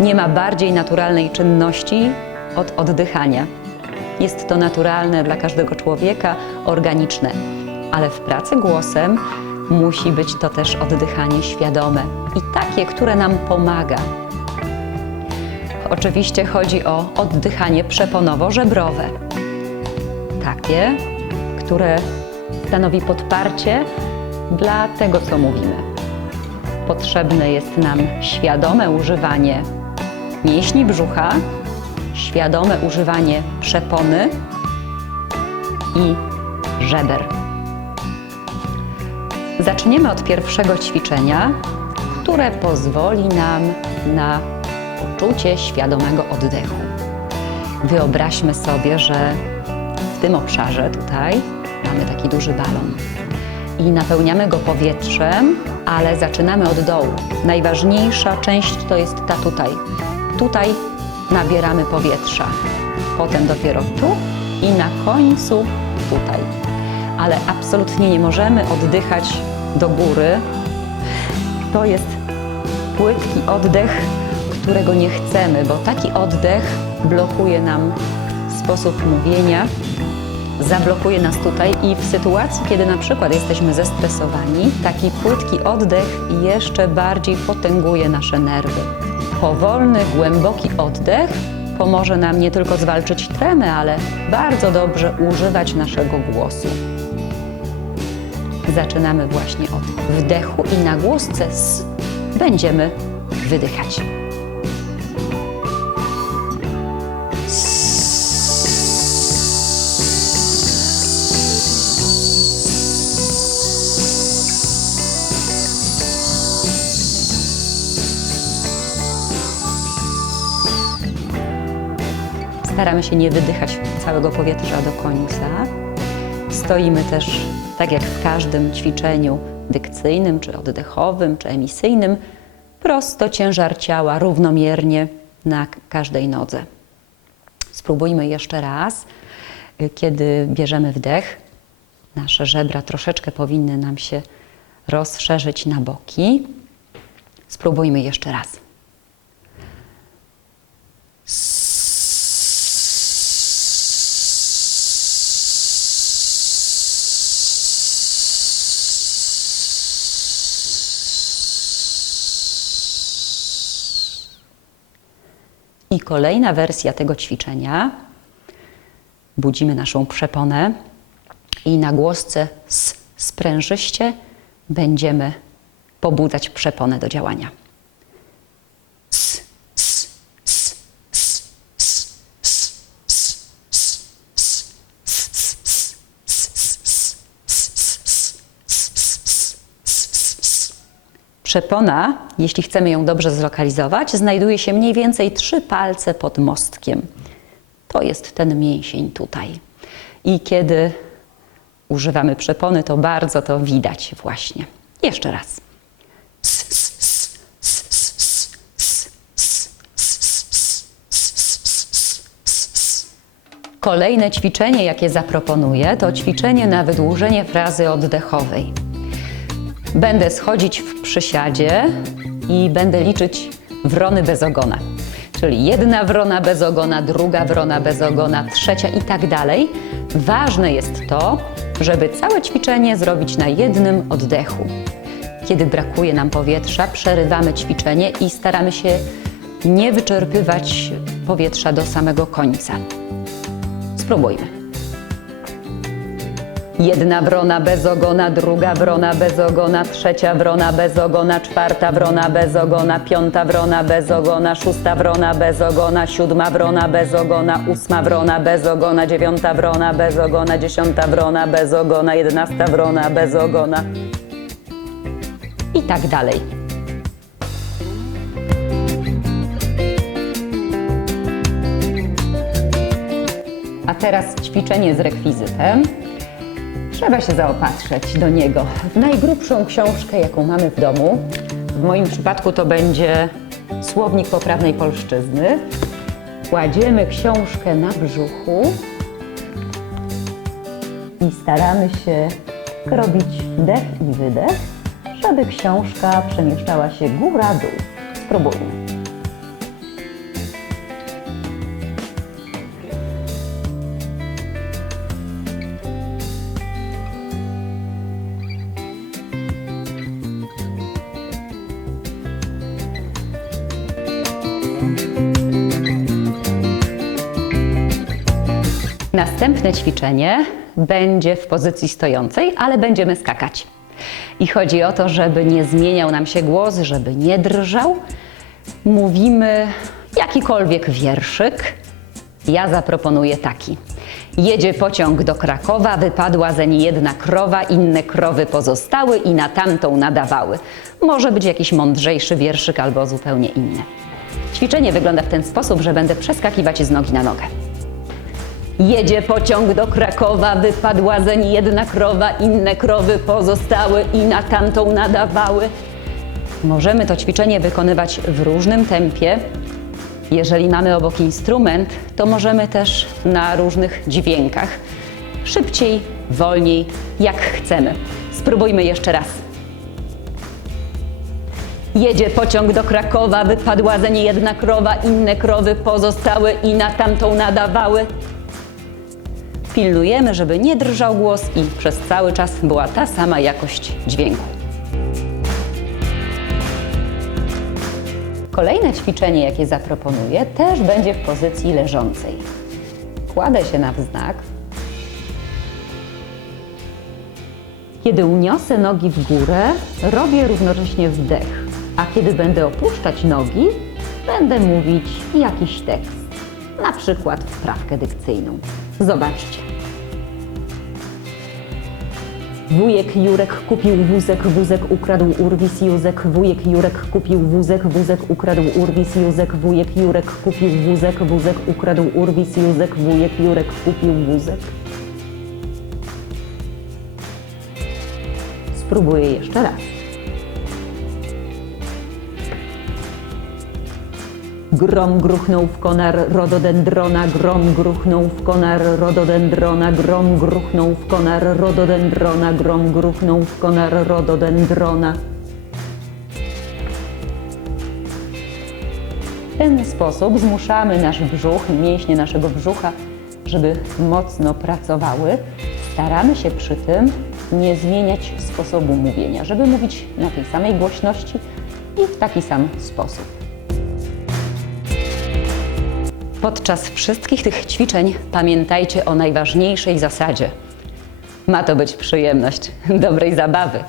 Nie ma bardziej naturalnej czynności od oddychania. Jest to naturalne dla każdego człowieka, organiczne, ale w pracy głosem musi być to też oddychanie świadome i takie, które nam pomaga. Oczywiście chodzi o oddychanie przeponowo-żebrowe. Takie, które stanowi podparcie dla tego, co mówimy. Potrzebne jest nam świadome używanie mięśni brzucha, świadome używanie przepony i żeber. Zaczniemy od pierwszego ćwiczenia, które pozwoli nam na poczucie świadomego oddechu. Wyobraźmy sobie, że w tym obszarze tutaj mamy taki duży balon i napełniamy go powietrzem, ale zaczynamy od dołu. Najważniejsza część to jest ta tutaj. Tutaj nabieramy powietrza, potem dopiero tu i na końcu tutaj. Ale absolutnie nie możemy oddychać do góry. To jest płytki oddech, którego nie chcemy, bo taki oddech blokuje nam sposób mówienia, zablokuje nas tutaj i w sytuacji, kiedy na przykład jesteśmy zestresowani, taki płytki oddech jeszcze bardziej potęguje nasze nerwy. Powolny, głęboki oddech pomoże nam nie tylko zwalczyć tremę, ale bardzo dobrze używać naszego głosu. Zaczynamy właśnie od wdechu i na głosce s będziemy wydychać. Staramy się nie wydychać całego powietrza do końca. Stoimy też, tak jak w każdym ćwiczeniu dykcyjnym, czy oddechowym, czy emisyjnym, prosto ciężar ciała równomiernie na każdej nodze. Spróbujmy jeszcze raz. Kiedy bierzemy wdech, nasze żebra troszeczkę powinny nam się rozszerzyć na boki. Spróbujmy jeszcze raz. I kolejna wersja tego ćwiczenia. Budzimy naszą przeponę i na głosce sprężyście będziemy pobudzać przeponę do działania. Przepona, jeśli chcemy ją dobrze zlokalizować, znajduje się mniej więcej trzy palce pod mostkiem. To jest ten mięsień tutaj. I kiedy używamy przepony, to bardzo to widać właśnie. Jeszcze raz. Kolejne ćwiczenie, jakie zaproponuję, to ćwiczenie na wydłużenie frazy oddechowej. Będę schodzić w przysiadzie i będę liczyć wrony bez ogona. Czyli jedna wrona bez ogona, druga wrona bez ogona, trzecia i tak dalej. Ważne jest to, żeby całe ćwiczenie zrobić na jednym oddechu. Kiedy brakuje nam powietrza, przerywamy ćwiczenie i staramy się nie wyczerpywać powietrza do samego końca. Spróbujmy. Jedna wrona bez ogona, druga wrona bez ogona, trzecia wrona bez ogona, czwarta wrona bez ogona, piąta wrona bez ogona, szósta wrona bez ogona, siódma wrona bez ogona, ósma wrona bez ogona, dziewiąta wrona bez ogona, dziesiąta wrona bez ogona, jedenasta wrona bez ogona i tak dalej. A teraz ćwiczenie z rekwizytem. Trzeba się zaopatrzyć do niego w najgrubszą książkę, jaką mamy w domu. W moim przypadku to będzie słownik poprawnej polszczyzny. Kładziemy książkę na brzuchu i staramy się robić wdech i wydech, żeby książka przemieszczała się góra-dół. Spróbujmy. Następne ćwiczenie będzie w pozycji stojącej, ale będziemy skakać. I chodzi o to, żeby nie zmieniał nam się głos, żeby nie drżał. Mówimy jakikolwiek wierszyk. Ja zaproponuję taki. Jedzie pociąg do Krakowa, wypadła zeń jedna krowa, inne krowy pozostały i na tamtą nadawały. Może być jakiś mądrzejszy wierszyk albo zupełnie inny. Ćwiczenie wygląda w ten sposób, że będę przeskakiwać z nogi na nogę. Jedzie pociąg do Krakowa, wypadła zeń jedna krowa, inne krowy pozostały i na tamtą nadawały. Możemy to ćwiczenie wykonywać w różnym tempie. Jeżeli mamy obok instrument, to możemy też na różnych dźwiękach. Szybciej, wolniej, jak chcemy. Spróbujmy jeszcze raz. Jedzie pociąg do Krakowa, wypadła zeń jedna krowa, inne krowy pozostały i na tamtą nadawały. Pilnujemy, żeby nie drżał głos i przez cały czas była ta sama jakość dźwięku. Kolejne ćwiczenie, jakie zaproponuję, też będzie w pozycji leżącej. Kładę się na wznak. Kiedy uniosę nogi w górę, robię równocześnie wdech, a kiedy będę opuszczać nogi, będę mówić jakiś tekst, na przykład wprawkę dykcyjną. Zobaczcie. Wujek Jurek kupił wózek, wózek ukradł urwis Józek. Wujek Jurek kupił wózek, wózek ukradł urwis Józek. Wujek Jurek kupił wózek, wózek ukradł urwis Józek. Wujek Jurek kupił wózek. Spróbuję jeszcze raz. Grom gruchnął w konar rododendrona, grom gruchnął w konar rododendrona, grom gruchnął w konar rododendrona, grom gruchnął w konar rododendrona. W ten sposób zmuszamy nasz brzuch, mięśnie naszego brzucha, żeby mocno pracowały. Staramy się przy tym nie zmieniać sposobu mówienia, żeby mówić na tej samej głośności i w taki sam sposób. Podczas wszystkich tych ćwiczeń pamiętajcie o najważniejszej zasadzie. Ma to być przyjemność dobrej zabawy.